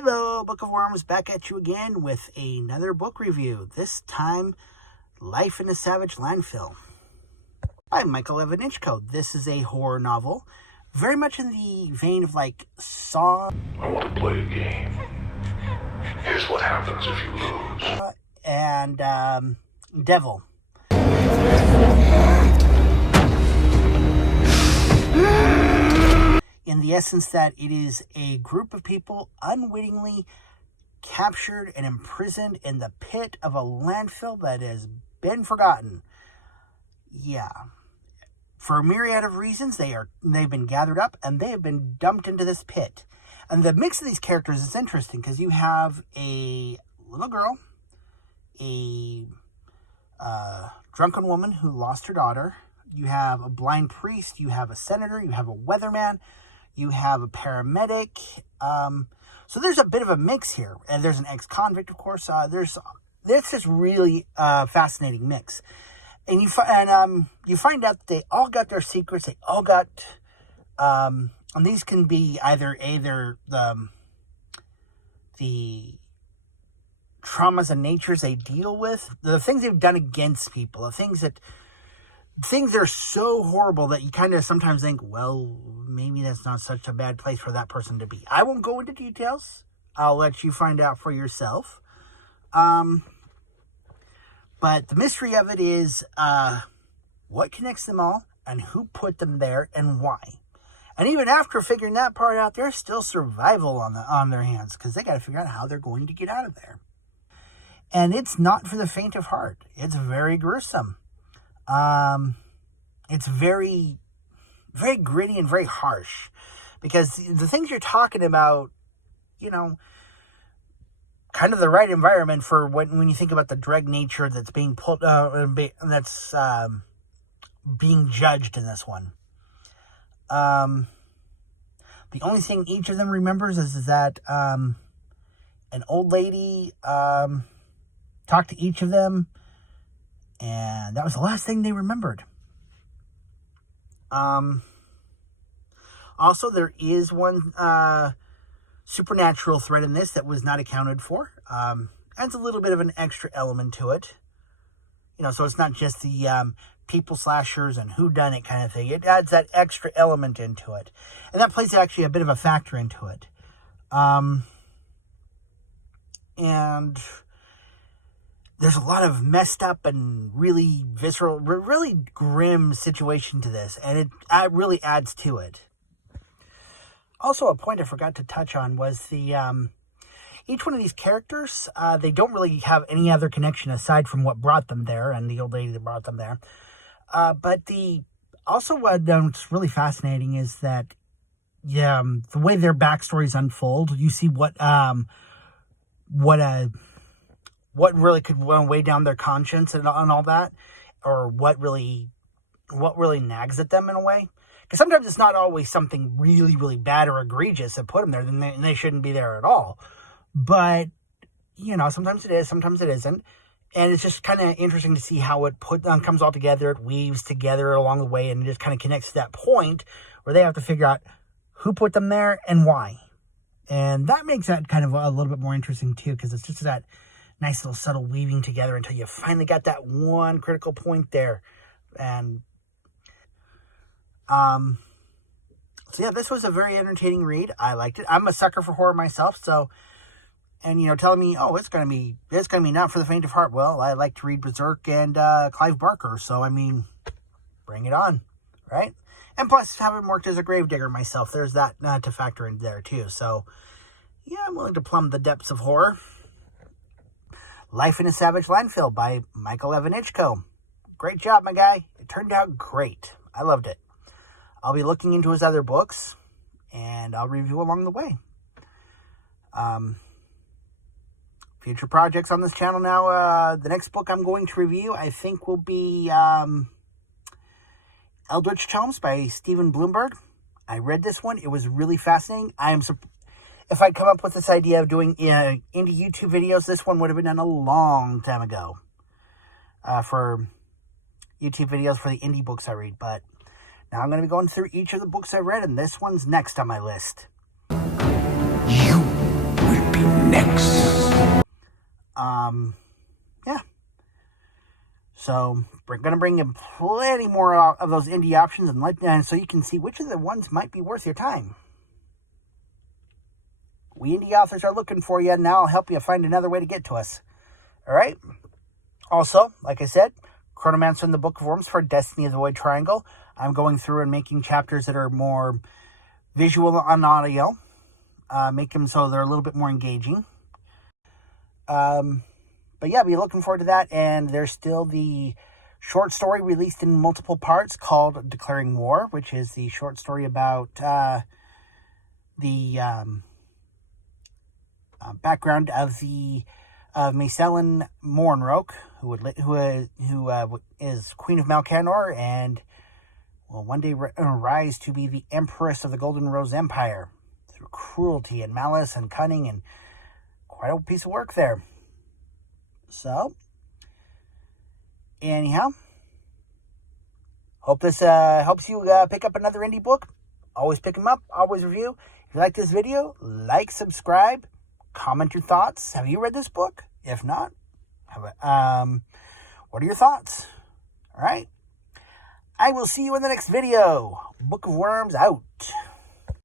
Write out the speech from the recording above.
Hello, Book of Worms, back at you again with another book review. This time, Life in a Savage Landfill by Michael Evanichko. This is a horror novel, very much in the vein of like Saw. I want to play a game. Here's what happens if you lose. And Devil. In the essence that it is a group of people unwittingly captured and imprisoned in the pit of a landfill that has been forgotten. Yeah. For a myriad of reasons, they've been gathered up and they have been dumped into this pit. And the mix of these characters is interesting because you have a little girl, a drunken woman who lost her daughter, you have a blind priest, you have a senator, you have a weatherman, you have a paramedic. So there's a bit of a mix here. And there's an ex-convict, of course. There's this really fascinating mix. And you find out that they all got their secrets. They all got, and these can be either the traumas and natures they deal with, the things they've done against people, the things that are so horrible that you kind of sometimes think, well, maybe that's not such a bad place for that person to be. I won't go into details. I'll let you find out for yourself. But the mystery of it is what connects them all and who put them there and why. And even after figuring that part out, there's still survival on their hands because they got to figure out how they're going to get out of there. And it's not for the faint of heart. It's very gruesome. It's very, very gritty and very harsh because the things you're talking about, you know, kind of the right environment for when you think about the drug nature that's being pulled, that's being judged in this one. The only thing each of them remembers is that an old lady talked to each of them. And that was the last thing they remembered. Also, there is one supernatural thread in this that was not accounted for. Adds a little bit of an extra element to it. You know, so it's not just the people slashers and whodunit kind of thing. It adds that extra element into it. And that plays actually a bit of a factor into it. And there's a lot of messed up and really visceral, really grim situation to this. And it really adds to it. Also, a point I forgot to touch on was the each one of these characters, they don't really have any other connection aside from what brought them there and the old lady that brought them there. But what's really fascinating is that, the way their backstories unfold, you see what really could weigh down their conscience and all that, or what really nags at them in a way. Because sometimes it's not always something really, really bad or egregious that put them there, then they shouldn't be there at all. But, sometimes it is, sometimes it isn't. And it's just kind of interesting to see how it comes all together, it weaves together along the way, and it just kind of connects to that point where they have to figure out who put them there and why. And that makes that kind of a little bit more interesting too, because it's just that nice little subtle weaving together until you finally got that one critical point there. And so yeah, this was a very entertaining read. I liked it. I'm a sucker for horror myself, so, and telling me, oh, it's gonna be not for the faint of heart. Well, I like to read Berserk and Clive Barker, so I mean, bring it on, right? And plus, having worked as a gravedigger myself, there's that to factor in there too. So yeah, I'm willing to plumb the depths of horror. Life in a Savage Landfill by Michael Evanichko. Great job, my guy. It turned out great. I loved it. I'll be looking into his other books, and I'll review along the way. Future projects on this channel now. The next book I'm going to review, I think, will be Eldritch Tomes by Stephen Bloomberg. I read this one. It was really fascinating. If I'd come up with this idea of doing indie YouTube videos, this one would have been done a long time ago. For YouTube videos for the indie books I read. But now I'm going to be going through each of the books I read, and this one's next on my list. You will be Yeah. So we're going to bring in plenty more of those indie options and so you can see which of the ones might be worth your time. We indie authors are looking for you, and now I'll help you find another way to get to us. All right? Also, like I said, Chronomancer and the Book of Worms for Destiny of the Void Triangle. I'm going through and making chapters that are more visual on audio. Make them so they're a little bit more engaging. But yeah, be looking forward to that. And there's still the short story released in multiple parts called Declaring War, which is the short story about the background of the Macellan Mornroke, who is Queen of Malcanor and will one day rise to be the Empress of the Golden Rose Empire through cruelty and malice and cunning, and quite a piece of work there. So, anyhow, hope this helps you pick up another indie book. Always pick them up, always review. If you like this video, like, subscribe, comment your thoughts. Have you read this book? If not, what are your thoughts? All right. I will see you in the next video. Book of Worms out.